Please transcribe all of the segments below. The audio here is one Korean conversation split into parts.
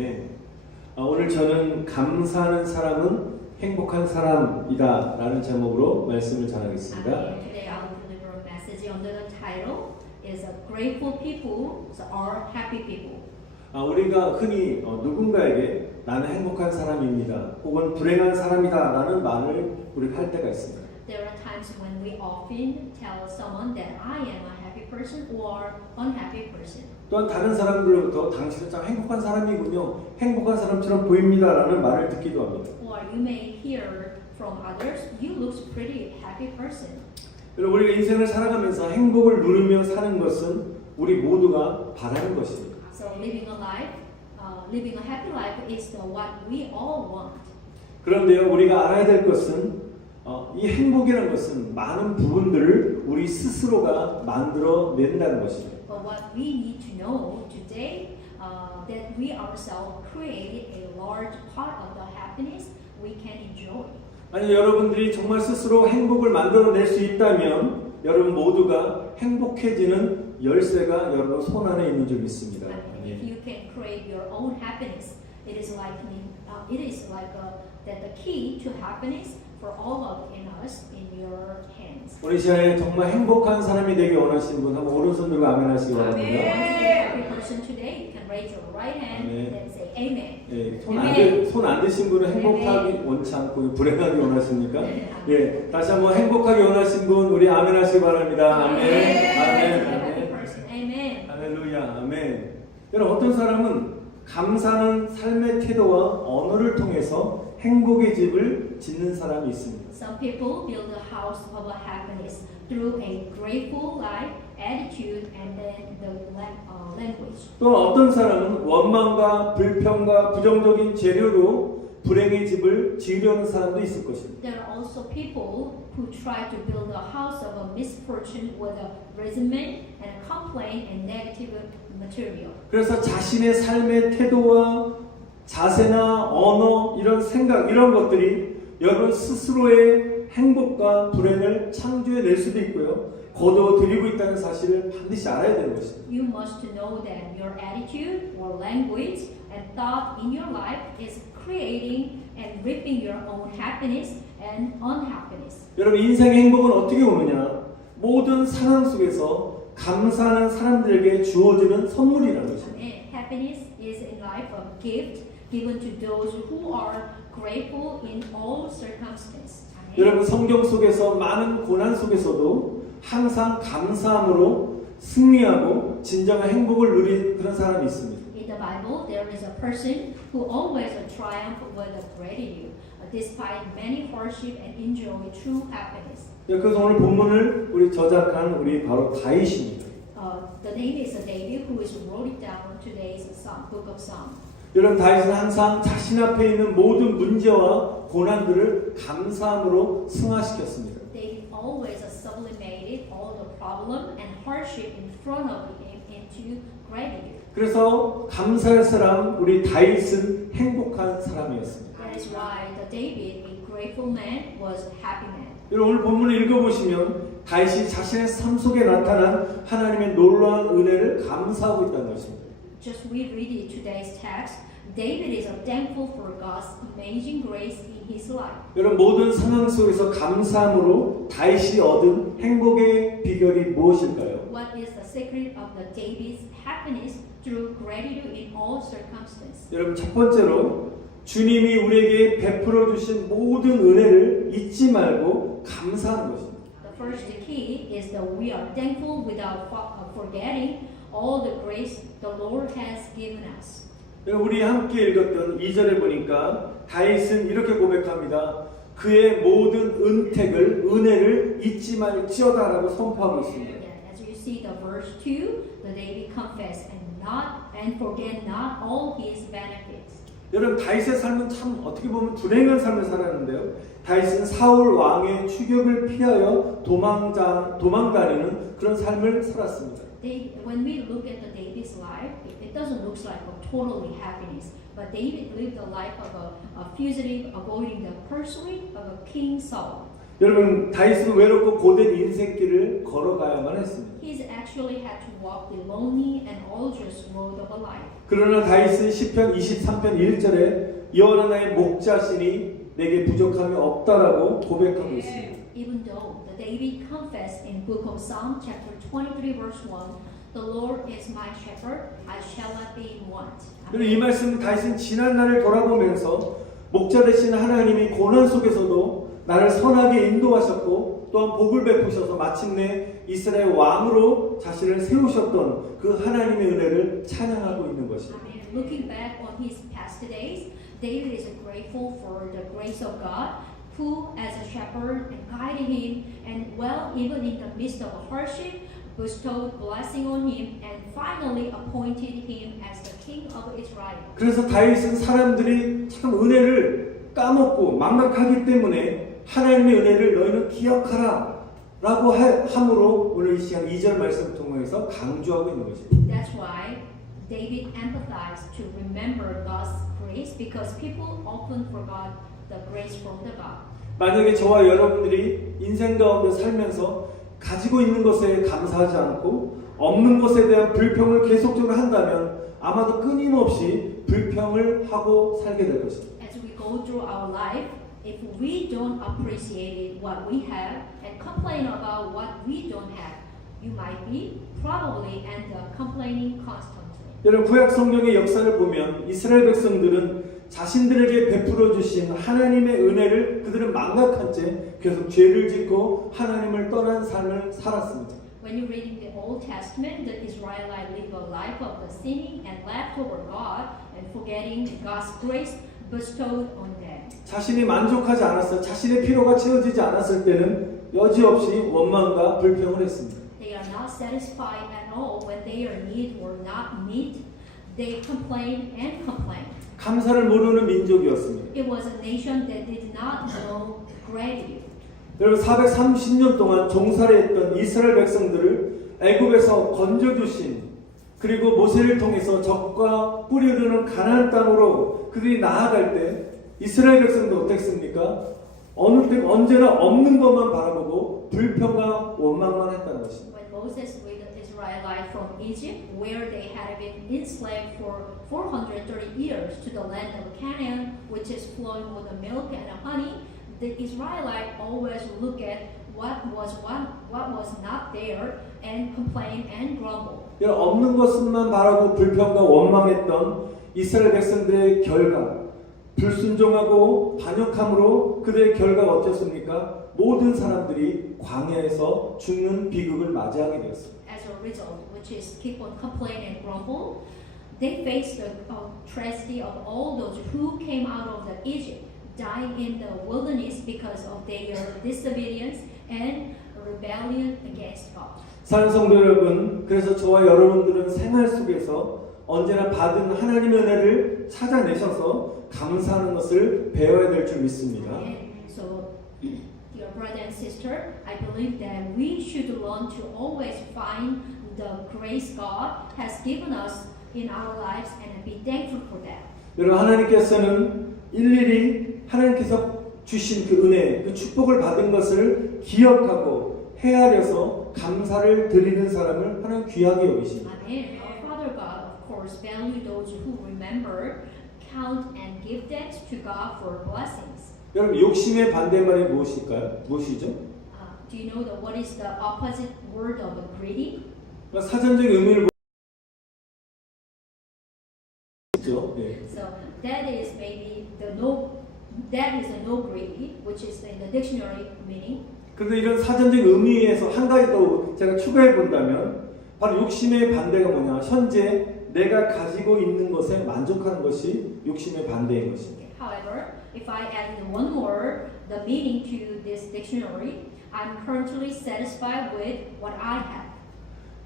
아멘. 오늘 저는 감사하는 사람은 행복한 사람이다 라는 제목으로 말씀을 전하겠습니다. Today I will deliver a message under the title is Grateful People are Happy People. 우리가 흔히 누군가에게 나는 행복한 사람입니다 혹은 불행한 사람이다 라는 말을 우리가 할 때가 있습니다. There are times when we often tell someone that I am a happy person or unhappy person. 또한 다른 사람들로부터 당신은 참 행복한 사람이군요, 행복한 사람처럼 보입니다 라는 말을 듣기도 합니다. Or you may hear from others, you look pretty happy person. 여러분, 우리가 인생을 살아가면서 행복을 누리며 사는 것은 우리 모두가 바라는 것입니다. So living a happy life is what we all want. 그런데요, 우리가 알아야 될 것은 이 행복이라는 것은 많은 부분들을 우리 스스로가 만들어낸다는 것입니다. But what we need to know today that we ourselves create a large part of the happiness we can enjoy. 아니, 여러분들이 정말 스스로 행복을 만들어낼 수 있다면 여러분 모두가 행복해지는 열쇠가 여러분 손 안에 있는 줄 믿습니다. If you can create your own happiness, it is like that the key to happiness for all of us in your hands. 우리 시간에 정말 행복한 사람이 되기 원하시는 분 한번 오른손 들고 아멘 하시기 바랍니다. If you want to be a happy person today, you can raise your right hand and say Amen. 예, 손 안 드신 분은 행복하기 원치 않고 불행하기 원하십니까? 예, 다시 한번 행복하기 원하신 분 우리 아멘 하시기 바랍니다. 아멘. 아멘. 아멘. 할렐루야. 아멘. 여러분, 어떤 사람은 감사하는 삶의 태도와 언어를 통해서 행복의 집을 짓는 사람이 있습니다. Some people build a house of happiness through a grateful life, attitude, and then the language. 또 어떤 사람은 원망과 불평과 부정적인 재료로 불행의 집을 지으려는 사람도 있을 것입니다. There are also people who try to build a house of a misfortune with a resentment and complaint and negative material. 그래서 자신의 삶의 태도와 자세나 언어, 이런 생각, 이런 것들이 여러분 스스로의 행복과 불행을 창조해낼 수도 있고요, 거둬들이고 있다는 사실을 반드시 알아야 되는 것입니다. You must know that your attitude or language and thought in your life is creating and reaping your own happiness and unhappiness. 여러분, 인생의 행복은 어떻게 오느냐? 모든 상황 속에서 감사하는 사람들에게 주어지는 선물이라는 것입니다. Happiness is in life a gift given to those who are grateful in all circumstances. 여러분, 성경 속에서 많은 고난 속에서도 항상 감사함으로 승리하고 진정한 행복을 누린 그런 사람이 있습니다. In the Bible, there is a person who always triumph with gratitude, despite many hardship and enjoy true happiness. 그래서 오늘 본문을 우리 저작한 우리 바로 다윗입니다. The name is David, who is wrote it down today's book of Psalms. 여러분, 다윗은 항상 자신 앞에 있는 모든 문제와 고난들을 감사함으로 승화시켰습니다. David always sublimated all the problem and hardship in front of him into gratitude. 그래서 감사할 사람 우리 다윗은 행복한 사람이었습니다. That is why the David, a grateful man, was a happy man. 여러분, 오늘 본문을 읽어보시면 다윗이 자신의 삶 속에 나타난 하나님의 놀라운 은혜를 감사하고 있다는 것입니다. Just we read it today's text. David is thankful for God's amazing grace in his life. 여러분, 모든 상황 속에서 감사함으로 다윗이 얻은 행복의 비결이 무엇일까요? What is the secret of the David's happiness through gratitude in all circumstances? 여러분, 첫 번째로 주님이 우리에게 베풀어 주신 모든 은혜를 잊지 말고 감사하는 것입니다. The first key is that we are thankful without forgetting all the grace the Lord has given us. 우리 함께 읽었던 2절에 보니까 다윗은 이렇게 고백합니다. 그의 모든 은혜를 잊지 말지어다라고 선포하고 있습니다. As you see the verse 2, the David confess and forget not all his benefits. 여러분, 다윗의 삶은 참 어떻게 보면 불행한 삶을 살았는데요. 다윗은 사울 왕의 추격을 피하여 도망다니는 그런 삶을 살았습니다. When we look at the David's life, it doesn't look like a totally happiness. But David lived the life of a fugitive, avoiding the pursuit of a King Saul. 여러분 다윗은 외롭고 고된 인생길을 걸어가야만 했습니다. He's actually had to walk the lonely and arduous road of a life. 그러나 다윗은 시편 23편 1절에 여호와 나의 목자시니 내게 부족함이 없다라고 고백하고 있습니다. Even though the David confessed in book of Psalm chapter 23 verse 1, the Lord is my shepherd, I shall not be in want. 그리고 이 말씀 다윗은 지난 날을 돌아보면서 목자 되신 하나님이 고난 속에서도 나를 선하게 인도하셨고 또한 복을 베푸셔서 마침내 이스라엘 왕으로 자신을 세우셨던 그 하나님의 은혜를 찬양하고 있는 것입니다. Amen. Looking back on his past days, David is grateful for the grace of God, who, as a shepherd, and guided him, and well, even in the midst of hardship, bestowed blessing on him, and finally appointed him as the king of Israel. 그래서 다윗은 사람들이 참 은혜를 까먹고 망각하기 때문에 하나님의 은혜를 너희는 기억하라 라고 함으로 오늘 이 시간 2절 말씀 통해서 강조하고 있는 것입니다. That's why David empathized to remember God's grace, because people often forgot the grace from the God. 만약에 저와 여러분들이 인생 가운데 살면서 가지고 있는 것에 감사하지 않고 없는 것에 대한 불평을 계속적으로 한다면 아마도 끊임없이 불평을 하고 살게 될 것입니다. As we go through our life, if we don't appreciate what we have and complain about what we don't have, you might be probably end up complaining constantly. 여러분 구약 성경의 역사를 보면 이스라엘 백성들은 자신들에게 베풀어 주신 하나님의 은혜를 그들은 망각한 채 계속 죄를 짓고 하나님을 떠난 삶을 살았습니다. When you read in the Old Testament, the Israelites live a life of the sinning and leftover God and forgetting God's grace bestowed on them. 자신이 만족하지 않았어, 자신의 필요가 채워지지 않았을 때는 여지없이 원망과 불평을 했습니다. They are not satisfied at all when their need were not met. They complain and complain. 감사를 모르는 민족이었습니다. It was a nation that did not know gratitude. 여러분 430년 동안 종살이 했던 이스라엘 백성들을 애굽에서 건져주신 그리고 모세를 통해서 적과 뿌리 흐르는 가나안 땅으로 그들이 나아갈 때 이스라엘 백성도 어땠습니까? 어느 때 언제나 없는 것만 바라보고 불평과 원망만 했다는 것입니다. When Moses led the Israelites from Egypt, where they had been enslaved for 430 years, to the land of Canaan, which is flowing with the milk and honey, the Israelites always look at what was not there and complain and grumble. 없는 것만 바라고 불평과 원망했던 이스라엘 백성들의 결과 불순종하고 반역함으로 그들의 결과가 어떻습니까? 모든 사람들이 광야에서 죽는 비극을 맞이하게 되었습니다. As a result, which is keep on complain and grumble, they faced the tragedy of all those who came out of the Egypt, dying in the wilderness because of their disobedience and rebellion against God. 사랑하는 성도 여러분, 그래서 저와 여러분들은 생활 속에서 언제나 받은 하나님의 은혜를 찾아내셔서 감사하는 것을 배워야 될 줄 믿습니다. And so, dear brother and sister, I believe that we should learn to always find the grace God has given us in our lives and be thankful for that. 여러분 하나님께서는 일일이 하나님께서 주신 그 은혜, 그 축복을 받은 것을 기억하고 헤아려서 감사를 드리는 사람을 하나님 귀하게 여기십니다. Amen. Our Father God, of course, value those who remember, count, and give thanks to God for blessings. 여러분 욕심의 반대말이 무엇일까요? 무엇이죠? Do you know what is the opposite word of greedy? 사전적 의미를 보죠. 네. So that is maybe that is a no greedy, which is in the dictionary meaning. 그런데 이런 사전적 의미에서 한 가지 더 제가 추가해 본다면 바로 욕심의 반대가 뭐냐? 현재 내가 가지고 있는 것에 만족하는 것이 욕심의 반대인 것입니다. However, if I add one more, the meaning to this dictionary, I'm currently satisfied with what I have.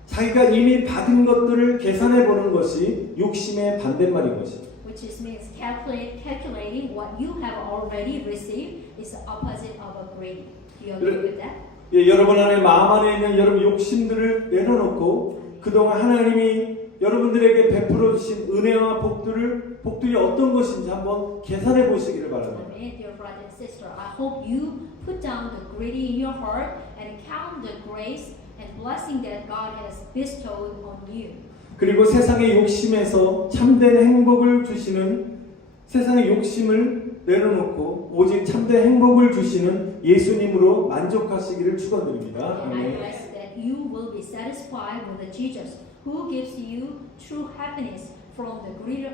자기가 이미 받은 것들을 계산해 보는 것이 욕심의 반대말인 것입니다. Which means calculating what you have already received is the opposite of a greedy. Do you agree with that? 예, 여러분 안에 마음 안에 있는 여러분 욕심들을 내려놓고 그동안 하나님이 여러분들에게 베풀어 주신 은혜와 복들이 어떤 것인지 한번 계산해 보시기를 바랍니다. Amen, dear brother and sister. I hope you put down the greedy in your heart and count the grace and blessing that God has bestowed on you. 그리고 세상의 욕심에서 참된 행복을 주시는 세상의 욕심을 내려놓고 오직 참된 행복을 주시는 예수님으로 만족하시기를 축원드립니다. And I 아멘. bless that you will be satisfied with the Jesus who gives you true happiness from the greed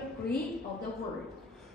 of the world.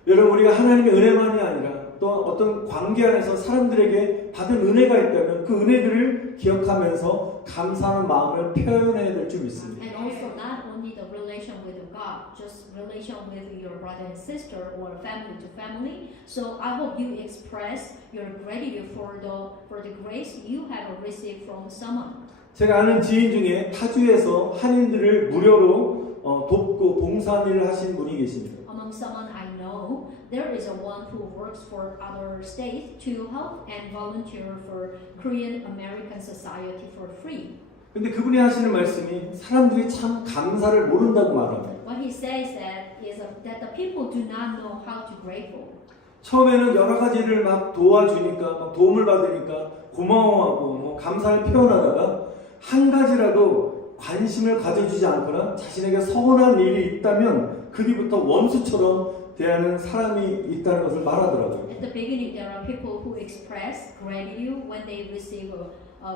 여러분 우리가 하나님의 은혜만이 아니라 또 어떤 관계 안에서 사람들에게 받은 은혜가 있다면 그 은혜들을 기억하면서 감사하는 마음을 표현해야 될 줄 믿습니다. And also not only the relation with God, just relation with your brother and sister or family to family. So I hope you express your gratitude for the grace you have received from someone. 제가 아는 지인 중에 타주에서 한인들을 무료로 돕고 봉사하는 일을 하신 분이 계십니다. Among someone I know, there is a one who works for other states to help and volunteer for Korean American society for free. 근데 그분이 하시는 말씀이 사람들이 참 감사를 모른다고 말합니다. What he says is that the people do not know how to grateful. 처음에는 여러 가지 일을 막 도와주니까 막 도움을 받으니까 고마워하고 뭐 감사를 표현하다가 한 가지라도 관심을 가져주지 않거나 자신에게 서운한 일이 있다면 그 뒤부터 원수처럼 대하는 사람이 있다는 것을 말하더라고요. At the beginning, there are people who express gratitude when they receive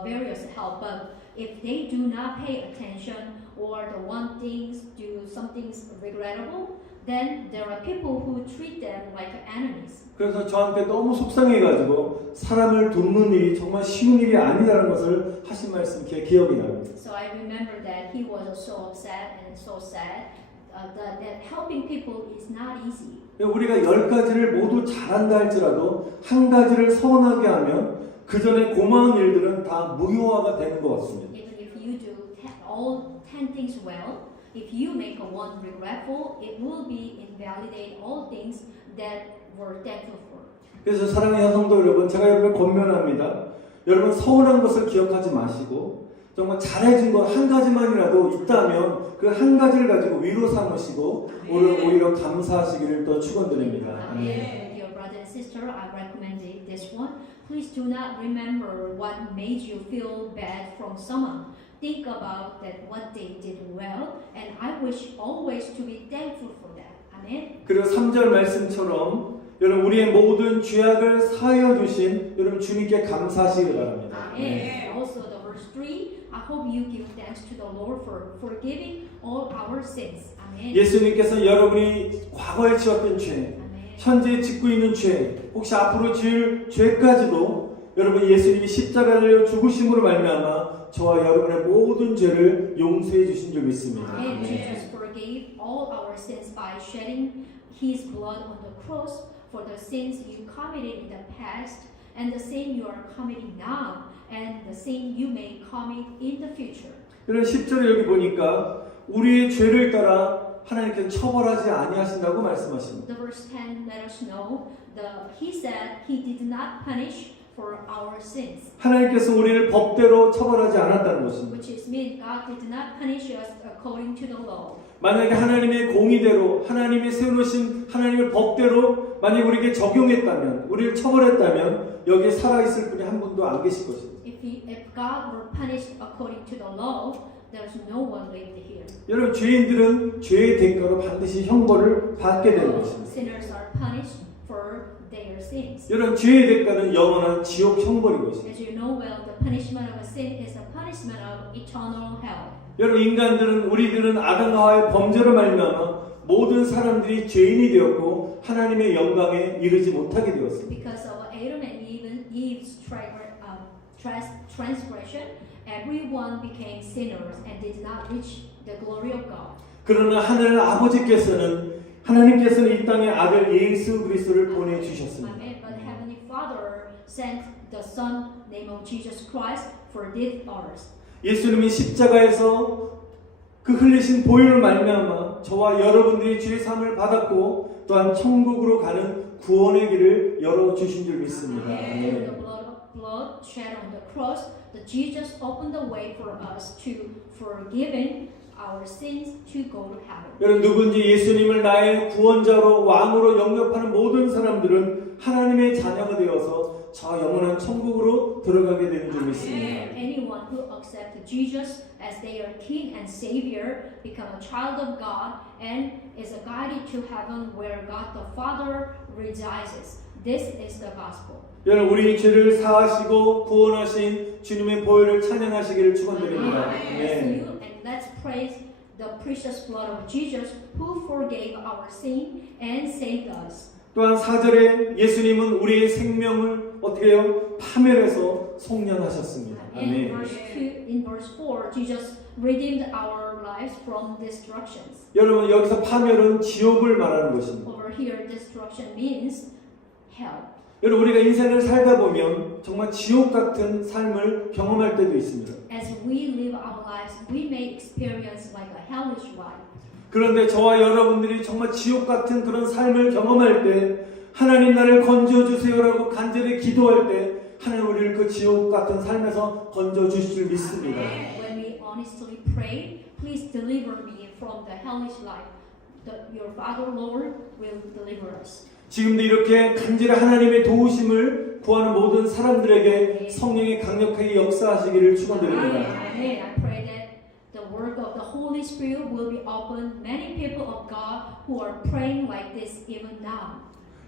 various help, but if they do not pay attention or the one things do something regrettable, then there are people who treat them like enemies. 그래서 저한테 너무 속상해가지고 사람을 돕는 일이 정말 쉬운 일이 아니라는 것을 하신 말씀 제 기억이 납니다. So I remember that he was so upset and so sad that helping people is not easy. 우리가 10가지를 모두 잘한다 할지라도 한 가지를 서운하게 하면 그 전에 고마운 일들은 다 무효화가 되는 것 같습니다. Even if you do all 10 things well, if you make one regretful, it will be invalidate all things that were thankful for. 그래서 사랑하는 성도 여러분, 제가 여러분을 권면합니다. 여러분 서운한 것을 기억하지 마시고 정말 잘해준 것 한 가지만이라도 있다면 그 한 가지를 가지고 위로 삼으시고 오히려 감사하시기를 또 축원드립니다. Amen. Dear brother and sister, I recommend this one. Please do not remember what made you feel bad from someone. Think about that what they did well, and I wish always to be thankful for that. Amen. 그리고 3절 말씀처럼 여러분 우리의 모든 죄악을 사하여 주신 여러분 주님께 감사하시기 바랍니다. Amen. Also the verse 3, I hope you give thanks to the Lord for forgiving all our sins. Amen. 예수님께서 여러분이 과거에 지었던 죄, Amen. 현재 짓고 있는 죄, 혹시 앞으로 지을 죄까지도 여러분 예수님이 십자가에 달려 죽으심으로 말미암아 저와 여러분의 모든 죄를 용서해 주신 줄 믿습니다. And Jesus forgave all our sins by shedding His blood on the cross for the sins you committed in the past and the sin you are committing now and the sin you may commit in the future. 이런 10절에 여기 보니까 우리의 죄를 따라 하나님께서 처벌하지 아니하신다고 말씀하십니다. The verse 10 let us know He said He did not punish for our sins. 하나님께서 우리를 법대로 처벌하지 않았다는 것입니다. Which is mean God did not punish us according to the law. 만약에 하나님의 공의대로 하나님이 세워놓으신 하나님의 법대로 만약 우리에게 적용했다면 우리를 처벌했다면 여기에 살아있을 분이 한 분도 안 계실 것입니다. If God were punished according to the law, there's no one lived here. 여러분 죄인들은 죄의 대가로 반드시 형벌을 받게 되는 것입니다. Sinners are punished for their sins. 여러분 죄의 대가는 영원한 지옥 형벌인 것입니다. As you know well, the punishment of a sin is a punishment of eternal hell. 여러분 우리들은 아담과 하와의 범죄로 말미암아 모든 사람들이 죄인이 되었고 하나님의 영광에 이르지 못하게 되었습니다. Because of Adam and Eve's transgression, everyone became sinners and did not reach the glory of God. 그러나 하늘 아버지께서는 이 땅에 아들 예수 그리스도를 보내 주셨습니다. Amen. But Heavenly Father sent the Son, name of Jesus Christ, for this ours. 예수님이 십자가에서 그 흘리신 보혈을 말미암아 저와 여러분들이 죄 사함을 받았고 또한 천국으로 가는 구원의 길을 열어 주신 줄 믿습니다. Through the blood shed on the cross, the Jesus opened the way for us to forgiven our sins to go to heaven. 여러분 누군지 예수님을 나의 구원자로 왕으로 영접하는 모든 사람들은 하나님의 자녀가 되어서 저 영원한 천국으로 들어가게 되는 줄 믿습니다. Anyone who accepts Jesus as their King and Savior become a child of God and is guided to heaven where God the Father resides. This is the gospel. 여러분 우리 죄를 사하시고 구원하신 주님의 보혈을 찬양하시기를 축원드립니다. Bless you and let's praise the precious blood of Jesus who forgave our sin and saved us. 또한 4절에 예수님은 우리의 생명을 어떻게 해요? 파멸해서 속량하셨습니다. In 아멘. in verse 4, Jesus redeemed our lives from destructions. 여러분 여기서 파멸은 지옥을 말하는 것입니다. Over here, destruction means hell. 여러분 우리가 인생을 살다 보면 정말 지옥 같은 삶을 경험할 때도 있습니다. As we live our lives, we may experience like a hellish life. 그런데 저와 여러분들이 정말 지옥 같은 그런 삶을 경험할 때 하나님 나를 건져주세요라고 간절히 기도할 때 하나님 우리를 그 지옥 같은 삶에서 건져주실 줄 믿습니다. When we honestly pray, please deliver me from the hellish life. Your Father Lord will deliver us. 지금도 이렇게 간절히 하나님의 도우심을 구하는 모든 사람들에게 성령이 강력하게 역사하시기를 축원드립니다. Amen. I pray that the work of the Holy Spirit will be upon many people of God who are praying like this even now.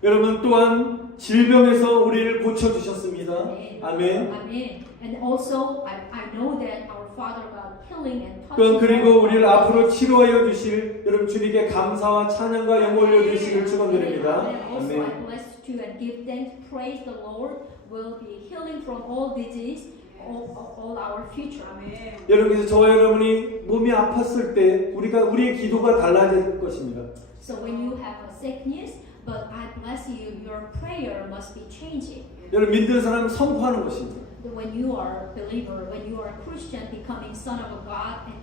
여러분 또한 질병에서 우리를 고쳐주셨습니다. 아멘. Amen. And also, I know that our Father God healing and 또한 touching. 그리고 우리를 앞으로 치료하여 주실 여러분 주님께 감사와 찬양과 영광 올려주시기를 축원드립니다. And also, I 아멘. bless you and give thanks. Praise the Lord. Will be healing from all disease, all our future. Amen. 여러분께서 저와 여러분이 몸이 아팠을 때 우리의 기도가 달라질 것입니다. So when you have a sickness, but I bless you, your prayer must be changing. 여러분 믿는 사람 선포하는 것입니다. When you are a believer, when you are a Christian, becoming son of God and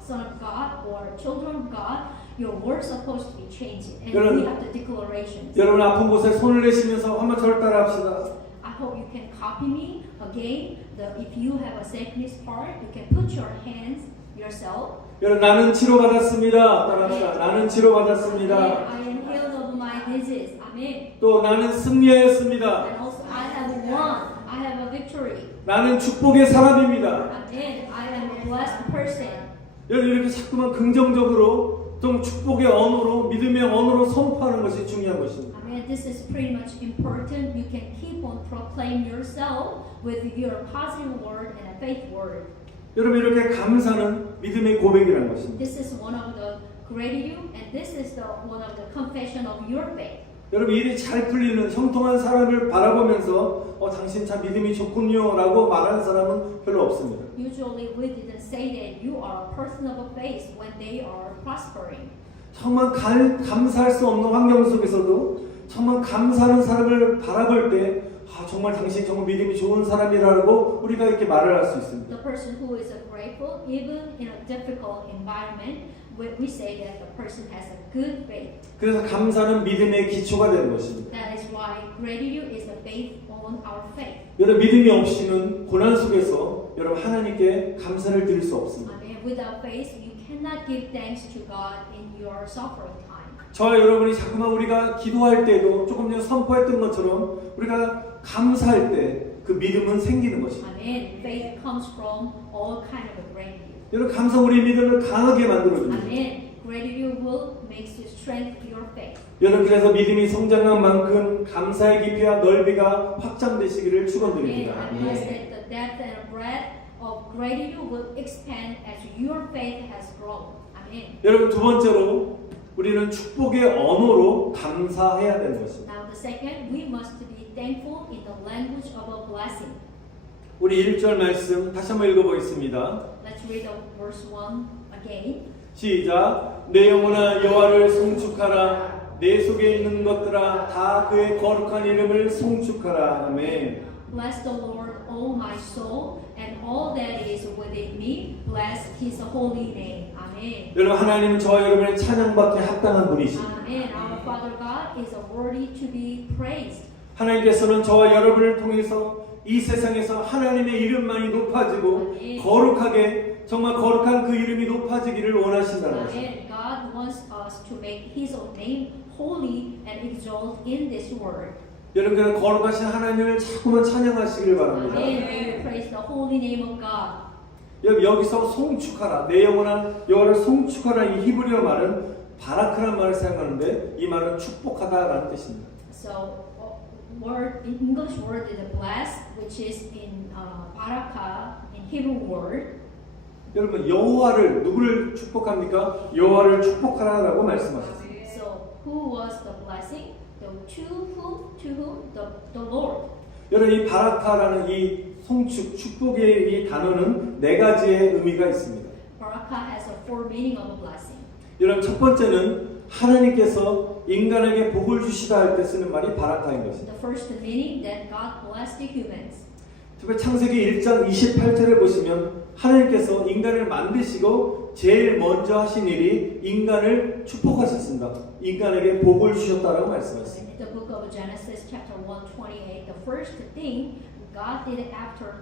son of God or children of God, your words are supposed to be changing, and 여러분, we have the declarations. 여러분 아픈 곳에 손을 내시면서 한번 저를 따라합시다. I hope you can copy me again. If you have a sickness part, you can put your hands yourself. 여러분 나는 치료받았습니다. 따라합시다. 나는 치료받았습니다. I am healed of my disease. Amen. 또 나는 승리하였습니다. And also, I have won. I have a victory. 나는 축복의 사람입니다. Amen. I am a blessed person. 여러분 이렇게 자꾸만 긍정적으로 좀 축복의 언어로 믿음의 언어로 선포하는 것이 중요한 것입니다. Amen. This is pretty much important. You can keep on proclaim yourself with your positive word and a faith word. 여러분 이렇게 감사는 믿음의 고백이라는 것입니다. This is one of the gratitude, and this is one of the confession of your faith. 여러분 일이 잘 풀리는 형통한 사람을 바라보면서 당신 참 믿음이 좋군요 라고 말하는 사람은 별로 없습니다. Usually we didn't say that you are a person of faith when they are prospering. 정말 감사할 수 없는 환경 속에서도 정말 감사하는 사람을 바라볼 때 정말 당신 정말 믿음이 좋은 사람이라고 우리가 이렇게 말을 할 수 있습니다. The person who is grateful, even in a difficult environment, we say that the person has a good faith. 그래서 감사는 믿음의 기초가 되는 것입니다. That is why gratitude is a base on our faith. 여러분 믿음이 없이는 고난 속에서 여러분 하나님께 감사를 드릴 수 없습니다. Amen. Without faith, you cannot give thanks to God in your suffering time. 저와 여러분이 자꾸만 우리가 기도할 때도 조금 전에 선포했던 것처럼 우리가 감사할 때 그 믿음은 생기는 것입니다. Amen. Faith comes from all kind of gratitude. 여러분 감사 우리 믿음을 강하게 만들어줍니다. Amen. Gratitude will make you strengthen your faith. 여러분 그래서 믿음이 성장한 만큼 감사의 깊이와 넓이가 확장되시기를 And 축원드립니다. I bless that the depth and breadth of gratitude will expand as your faith has grown. Amen. 여러분 두 번째로 우리는 축복의 언어로 감사해야 되는 것입니다. Now the second, we must be thankful in the language of a blessing. 우리 1절 말씀 다시 한번 읽어보겠습니다. Let's read the verse 1 again. 시작. 내 영혼아 여호와를 송축하라. 내 속에 있는 것들아 다 그의 거룩한 이름을 송축하라. 아멘. Bless the Lord, O my soul, and all that is within me. Bless His holy name. Amen. 여러분 하나님은 저와 여러분의 찬양받기 합당한 분이십니다. Amen. Our Father God is worthy to be praised. 하나님께서는 저와 여러분을 통해서 이 세상에서 하나님의 이름만이 높아지고 아멘. 거룩하게 정말 거룩한 그 이름이 높아지기를 원하신다는 것입니다. Amen. God wants us to make His own name holy and exalt in this word. 여러분 거룩하신 하나님을 자꾸만 찬양하시길 바랍니다. Amen. May we praise the holy name of God. 여기서 송축하라, 내 영혼아 여호와를 송축하라, 이 히브리어 말은 바라크라는 말을 사용하는데 이 말은 축복하다라는 뜻입니다. So, word in English word is blessed, which is in barakah in Hebrew word. 여러분 여호와를 누구를 축복합니까? 여호와를 축복하라라고 말씀하셨습니다. So, who was the blessing? To whom? The Lord. 여러분 이 바라카라는 이 송축, 축복의 이 단어는 네 가지의 의미가 있습니다. Barakah has a four meaning of a blessing. 여러분 첫 번째는 하나님께서 인간에게 복을 주시다 할 때 쓰는 말이 바라카인 것입니다. The first meaning that God blessed the humans. 특히 창세기 1장 28절에 보시면 하나님께서 인간을 만드시고 제일 먼저 하신 일이 인간을 축복하셨습니다. 인간에게 복을 주셨다라고 말씀하셨습니다. In the book of Genesis chapter 128, the first thing God did after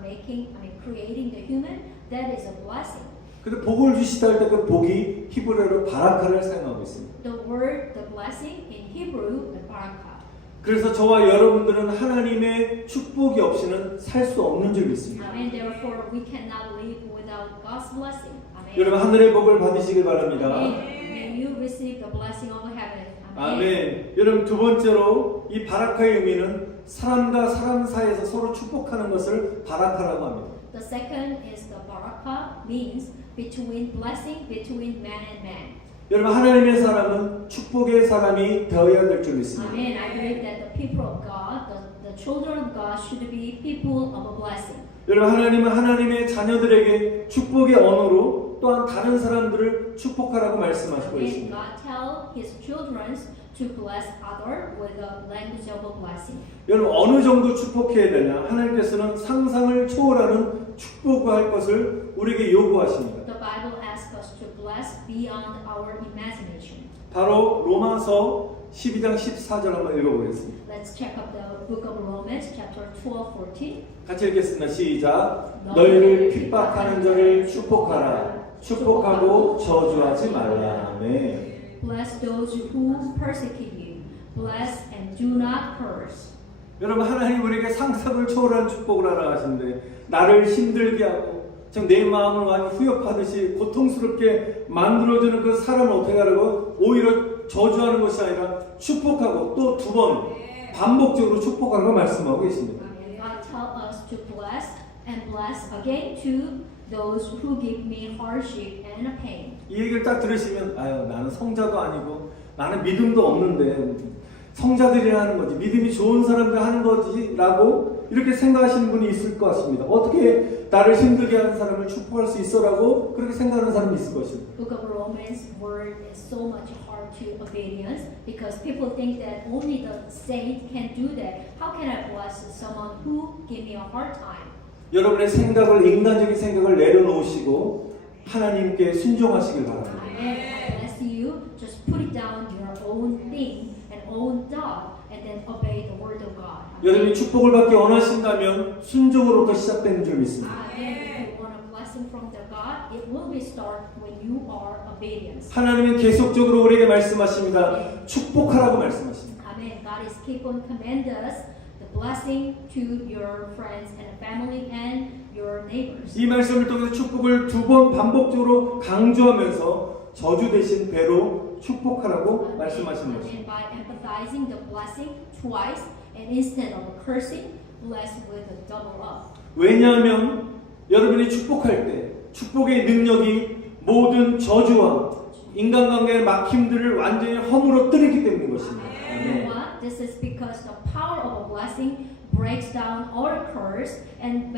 creating the human, that is a blessing. 근데 복을 주시다 할 때 그 복이 히브리어로 바라카를 사용하고 있습니다. The word, the blessing in Hebrew, the barakah. 그래서 저와 여러분들은 하나님의 축복이 없이는 살 수 없는 줄 믿습니다. Amen. Therefore, we cannot live without God's blessing. Amen. 여러분 하늘의 복을 받으시길 바랍니다. Amen. May you receive the blessing of heaven. Amen. 아멘. 여러분 두 번째로 이 바라카의 의미는 사람과 사람 사이에서 서로 축복하는 것을 바라카라고 합니다. The second is the barakah, means blessing between man and man. 여러분 하나님의 사람은 축복의 사람이 되어야 될 줄 믿습니다. Amen. I believe that the people of God, the children of God, should be people of a blessing. 여러분 하나님은 하나님의 자녀들에게 축복의 언어로 또한 다른 사람들을 축복하라고 말씀하시고 And 있습니다. God tell His children to bless other with the language of a blessing. 여러분 어느 정도 축복해야 되냐? 하나님께서는 상상을 초월하는 축복을 할 것을 우리에게 요구하십니다. The Bible asks us to bless beyond our imagination. 바로 로마서 12장 14절 한번 읽어보겠습니다. Let's check out the book of Romans, chapter 12, 14. 같이 읽겠습니다. 시작. 너희를 핍박하는 자를 축복하라. 축복하고 저주하지 말라. 아멘. Bless those who persecute you. Bless and do not curse. 여러분 하나님 우리에게 상상을 초월한 축복을 하라 하시는데 나를 힘들게 하고 좀 내 마음을 많이 후협하듯이 고통스럽게 만들어주는 그 사람을 어떻게 하라고? 오히려 저주하는 것이 아니라 축복하고 또 두 번 반복적으로 축복하라고 말씀하고 계십니다. God tell us to bless and bless again to those who give me hardship and pain. 이 얘기를 딱 들으시면 아유 나는 성자도 아니고 나는 믿음도 없는데 성자들이 하는 거지 믿음이 좋은 사람들 하는 거지 라고 이렇게 생각하시는 분이 있을 것 같습니다. 어떻게 나를 힘들게 하는 사람을 축복할 수 있어라고 그렇게 생각하는 사람이 있을 것입니다. Book of Romans word is so much hard to obedience because people think that only the saint can do that. How can I bless someone who give me a hard time? 여러분의 생각을 인간적인 생각을 내려놓으시고 하나님께 순종하시길 바랍니다. Amen. I bless you. Just put it down your own thing and own thought and then obey the word of God. 여러분이 축복을 받기 원하신다면 순종으로부터 시작되는 줄 믿습니다. Amen. If you want a blessing from the God, it will be start when you are obedience. 하나님은 계속적으로 우리에게 말씀하십니다. 축복하라고 말씀하십니다. Amen. God is keep on command us the blessing to your friends and family and your neighbors. 이 말씀을 통해서 축복을 두 번 반복적으로 강조하면서 저주 대신 배로 축복하라고 말씀하시는 것입니다. And by emphasizing the blessing twice and instead of cursing, bless with a double up. 왜냐하면 여러분이 축복할 때 축복의 능력이 모든 저주와 인간관계의 막힘들을 완전히 허물어뜨리기 때문인 것입니다. You know what? This is because the power of a blessing breaks down all curse and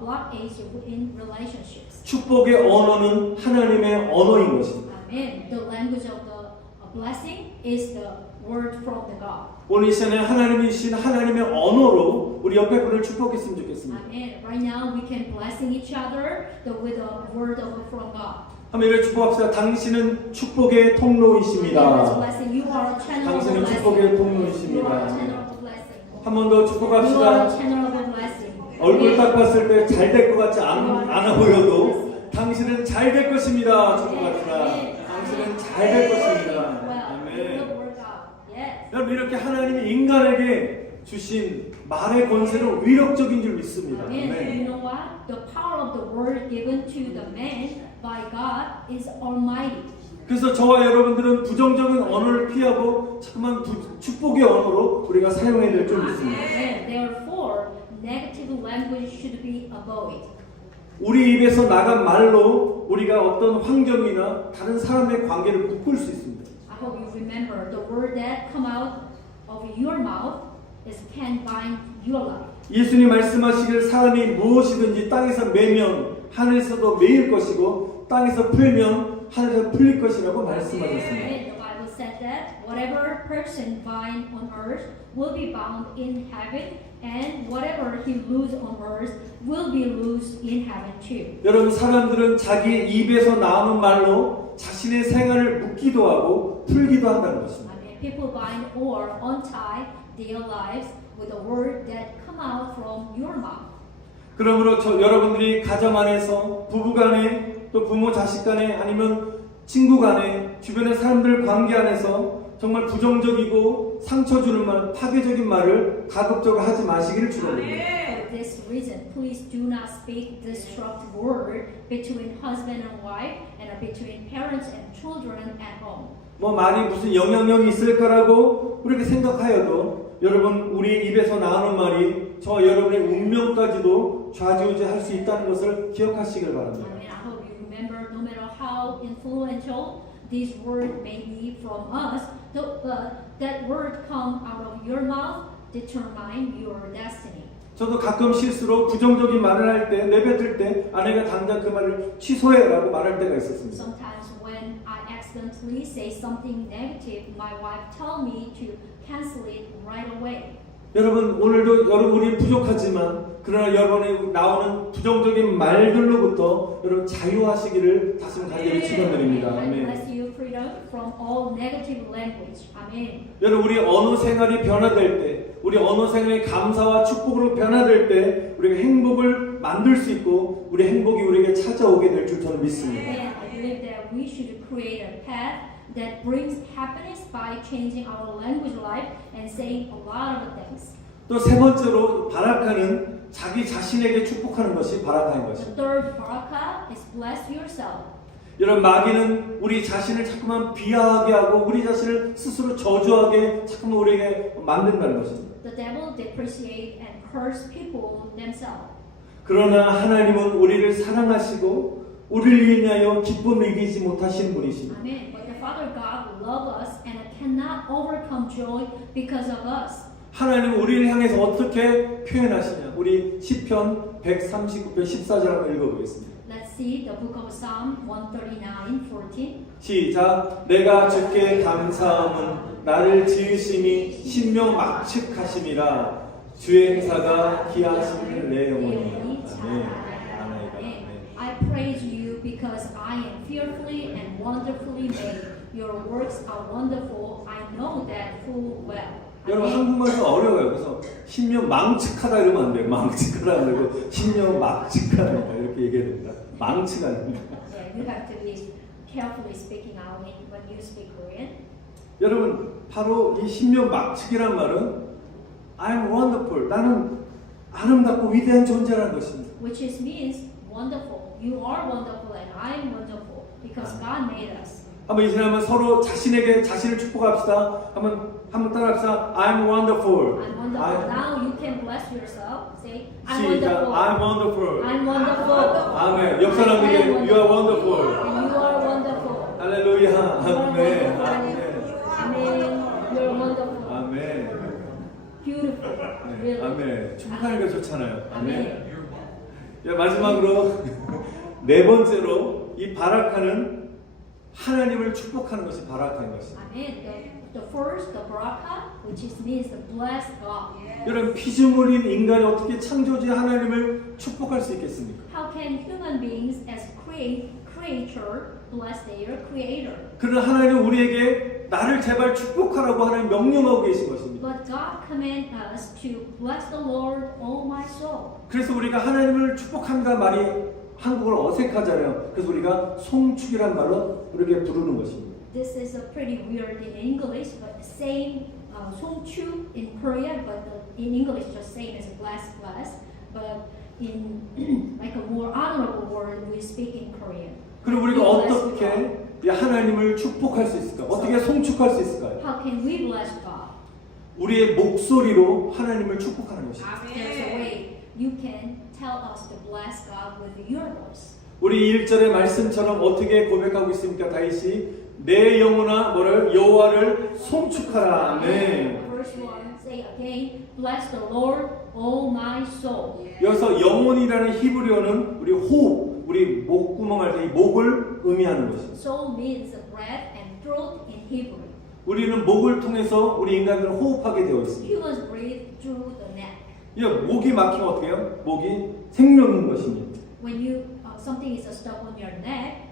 blockage in relationships. 축복의 언어는 하나님의 언어인 것입니다. Amen. The language of the blessing is the word from the God. 오늘 이 시간에 하나님이 주신 하나님의 언어로 우리 옆에 분을 축복했으면 좋겠습니다. Amen. Right now we can blessing each other with the word of from God. 한번 이렇게 축복합시다. 당신은 축복의 Let's 통로이십니다. blessing. You are a channel of 당신은 blessing. 축복의 You are a 통로이십니다. channel of blessing. 한 번 더 You are a 축복합시다. channel of blessing. 얼굴 딱 봤을 때 잘 될 것 같지 않아 보여도 당신은 잘 될 것입니다. 축복합니다. 당신은 잘 될 것입니다. 아멘. 여러분 이렇게 하나님이 인간에게 주신 말의 권세는 위력적인 줄 믿습니다. Amen. 아멘. You know what? The power of the word given to the man by God is almighty. 그래서 저와 여러분들은 부정적인 언어를 피하고 자꾸만 축복의 언어로 우리가 사용해야 될 줄 믿습니다. And therefore, negative language should be avoided. 우리 입에서 나간 말로 우리가 어떤 환경이나 다른 사람의 관계를 묶을 수 있습니다. I hope you remember the word that come out of your mouth is can bind your life. 예수님 말씀하시길 사람이 무엇이든지 땅에서 매면 하늘에서도 매일 것이고 땅에서 풀면 하늘에서 풀릴 것이라고 말씀하셨습니다. The Bible said that whatever person bind on earth will be bound in heaven, and whatever he loose on earth will be loose in heaven too. 여러분 사람들은 자기 입에서 나오는 말로 자신의 생활을 묶기도 하고 풀기도 한다는 것입니다. People bind or untie their lives with the word that come out from your mouth. 그러므로 여러분들이 가정 안에서 부부 간에 또 부모 자식 간에 아니면 친구 간에 주변의 사람들 관계 안에서 정말 부정적이고 상처 주는 말, 파괴적인 말을 가급적으로 하지 마시기를 축원합니다. For this reason, please do not speak destructive word between husband and wife and between parents and children at home. 뭐 말이 무슨 영향력이 있을까라고 그렇게 생각하여도 여러분 우리 입에서 나오는 말이 저와 여러분의 운명까지도 좌지우지할 수 있다는 것을 기억하시길 바랍니다. I hope you remember, no matter how influential this word may be from us, that word come out of your mouth determine your destiny. 저도 가끔 실수로 부정적인 말을 할 때, 내뱉을 때 아내가 당장 그 말을 취소해라고 말할 때가 있었습니다. Sometimes when I accidentally say something negative, my wife tell me to cancel it right away. 여러분 오늘도 여러분 우리 부족하지만 그러나 여러분이 나오는 부정적인 말들로부터 여러분 자유하시기를 다시 간절히 축원드립니다. I 아멘. bless you freedom from all negative language. Amen. 여러분 우리 언어 생활이 변화될 때, 우리 언어 생활이 감사와 축복으로 변화될 때 우리가 행복을 만들 수 있고 우리 행복이 우리에게 찾아오게 될 줄 저는 믿습니다. And I believe that we should create a path that brings happiness by changing our language life and saying a lot of things. 또 세 번째로 바라카는 자기 자신에게 축복하는 것이 바라카인 The 것입니다. third barakah is bless yourself. 여러분 마귀는 우리 자신을 자꾸만 비하하게 하고 우리 자신을 스스로 저주하게 자꾸만 우리에게 만든다는 것입니다. The devil depreciate and curse people themselves. 그러나 하나님은 우리를 사랑하시고 우리를 위하여 기쁨을 이기지 못하신 분이십니다. Amen. But the Father God love us and cannot overcome joy because of us. 하나님은 우리를 향해서 어떻게 표현하시냐? 우리 시편 139편 14절 한번 읽어보겠습니다. Let's see the book of Psalm 139:14. 시작. 내가 주께 감사함은 나를 지으심이 신명막측하심이라 주의 행사가 기하심을 내 영혼이. I praise you because I am fearfully and wonderfully made. Your works are wonderful. I know that full well. 여러분 한국말도 어려워요. 그래서 신명망측하다 이러면 안 돼요. 망측하다 안 되고 신명막측하다 이렇게 얘기해야 됩니다. 망측 아닙니다. Yeah, you have to be carefully speaking out when you speak Korean. 여러분 바로 이 신명막측이란 말은 I'm wonderful. 나는 아름답고 위대한 존재라는 것입니다. Which is means wonderful. You are wonderful and I am wonderful because God made us. 한번 이 시간 서로 자신에게 자신을 축복합시다. 한번 따라합시다. I'm wonderful. I'm wonderful. Now you can bless yourself. Say I'm 시작. wonderful. I'm wonderful. I'm wonderful. 아멘. 옆 사람에게 You are wonderful. And you are wonderful. 할렐루야. You are 아멘. wonderful. Amen. You're wonderful. 아멘. Beautiful. 네, Really. 아멘. 축복하는 게 좋잖아요. 아멘. Amen. 야, 마지막으로 네 번째로 이 바라카는 하나님을 축복하는 것이 바라카인 것입니다. Amen. The first, the barakah, which is means the bless God. 여러분 피조물인 인간이 어떻게 창조주 하나님을 축복할 수 있겠습니까? How can human beings as creature bless their creator? 그러나 하나님은 우리에게 나를 제발 축복하라고 하나님 명령하고 계신 것입니다. But God commands us to bless the Lord, all my soul. 그래서 우리가 하나님을 축복한다 말이 한국어는 어색하잖아요. 그래서 우리가 송축이란 말로 이렇게 부르는 것입니다. This is a pretty weird in English, but the same 송추 in Korean, but in English just same as bless. But in like a more honorable word, we speak in Korean. 그리고 우리가 어떻게 이 하나님을 축복할 수 있을까? 어떻게 송축할 수 있을까요? How can we bless God? 우리의 목소리로 하나님을 축복하는 것입니다. There's a way you can tell us to bless God with your voice. 우리 1절의 말씀처럼 어떻게 고백하고 있습니까? 다윗이 내 영혼아 뭐를 여호와를 송축하라. 네. Verse 1 say again, bless the Lord, O my soul. 여기서 영혼이라는 히브리어는 우리 호흡, 우리 목구멍 할 때 이 목을 의미하는 것입니다. Soul means breath and throat in Hebrew. 우리는 목을 통해서 우리 인간들은 호흡하게 되어 있습니다. Humans breathe through the neck. 이 목이 막히면 어떻게 해요? 목이 생명인 것입니다. When you something is stuck on your neck,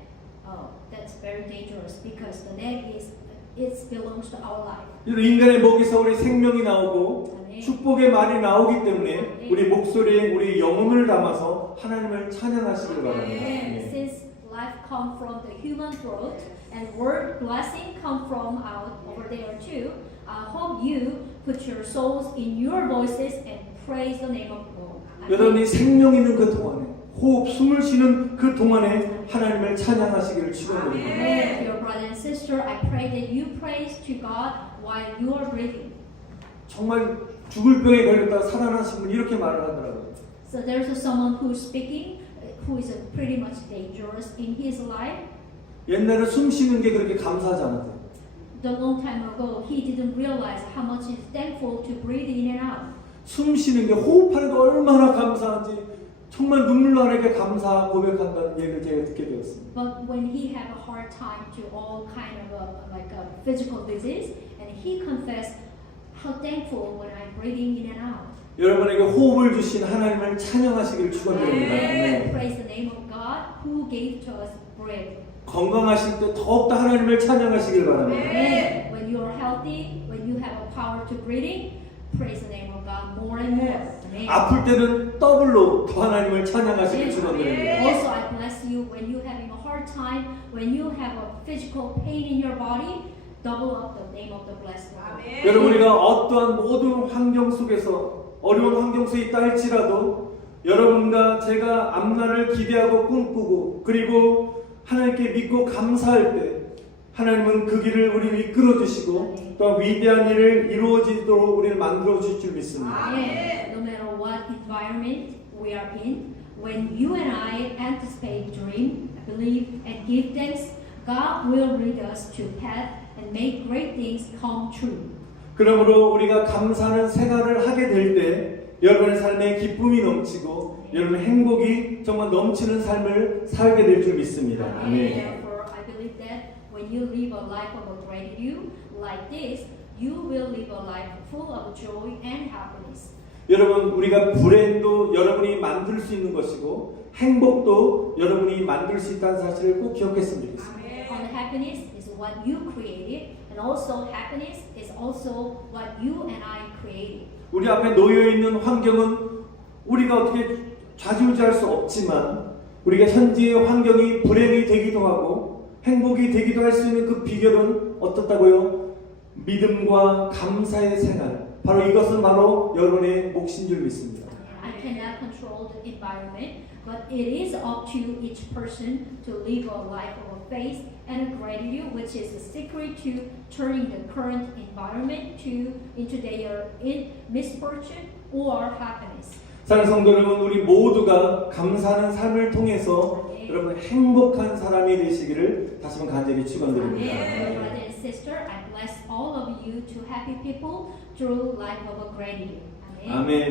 that's very dangerous because the neck is it belongs to our life. 인간의 목에서 우리 생명이 나오고 축복의 말이 나오기 때문에 우리 목소리에 우리 영혼을 담아서 하나님을 찬양하시길 바랍니다. 네. Since life comes from the human throat and word blessing come from out over there too, I hope you put your souls in your voices and praise the name of God. 여러분이 생명 있는 그 동안에 호흡, 숨을 쉬는 그 동안에 하나님을 찬양하시기를 축원드립니다. Your brother and sister, I pray that you praise to God while you are breathing. 정말 죽을 병에 걸렸다가 살아나신 분 이렇게 말을 하더라고요. So there's someone who's speaking, who is pretty much dangerous in his life. 옛날에 숨 쉬는 게 그렇게 감사하지 않았대요. The long time ago, he didn't realize how much he's thankful to breathe in and out. 숨 쉬는 게 호흡하는 게 얼마나 감사한지 정말 눈물 나게 감사 고백한다는 얘기를 제가 듣게 되었습니다. But when he had a hard time to all kind of like a physical disease, and he confessed how thankful when I'm breathing in and out. 여러분에게 호흡을 주신 하나님을 찬양하시기를 축원드립니다. 네. Praise the name of God who gave to us breath. 건강하실 때 더욱더 하나님을 찬양하시길 바랍니다. When you are healthy, when you have a power to breathing, praise the name of God more and more. 아플 때는 더블로 더 하나님을 찬양하시길 축원드립니다. Also, I bless you when you're having a hard time, when you have a physical pain in your body, double up the name of the blessed God. 여러분 우리가 어떠한 모든 환경 속에서 어려운 환경 속에 있다 할지라도 여러분과 제가 앞날을 기대하고 꿈꾸고 그리고 하나님께 믿고 감사할 때 하나님은 그 길을 우리를 이끌어 주시고 또 위대한 일을 이루어지도록 우리를 만들어 주실 줄 믿습니다. No matter what environment we are in, when you and I anticipate, dream, believe, and give thanks, God will lead us to path and make great things come true. 그러므로 우리가 감사하는 생활을 하게 될 때 여러분의 삶에 기쁨이 넘치고 여러분의 행복이 정말 넘치는 삶을 살게 될 줄 믿습니다. 아멘. Therefore, I believe that when you live a life of gratitude like this, you will live a life full of joy and happiness. 여러분 우리가 불행도 여러분이 만들 수 있는 것이고 행복도 여러분이 만들 수 있다는 사실을 꼭 기억했으면 좋겠습니다. Unhappiness is what you created, and also happiness is also what you and I created. 우리 앞에 놓여 있는 환경은 우리가 어떻게 좌지우지할 수 없지만 우리가 현재의 환경이 불행이 되기도 하고 행복이 되기도 할 수 있는 그 비결은 어떻다고요? 믿음과 감사의 생활. 바로 이것은 바로 여러분의 몫인 줄 믿습니다. I cannot control the environment, but it is up to each person to live a life of faith and gratitude, which is the secret to turning the current environment into their misfortune or happiness. 사랑하는 성도 여러분, 우리 모두가 감사하는 삶을 통해서 여러분 행복한 사람이 되시기를 다시 한번 간절히 축원드립니다. Brother and sister, I bless all of you to happy people through life of gratitude. 아멘.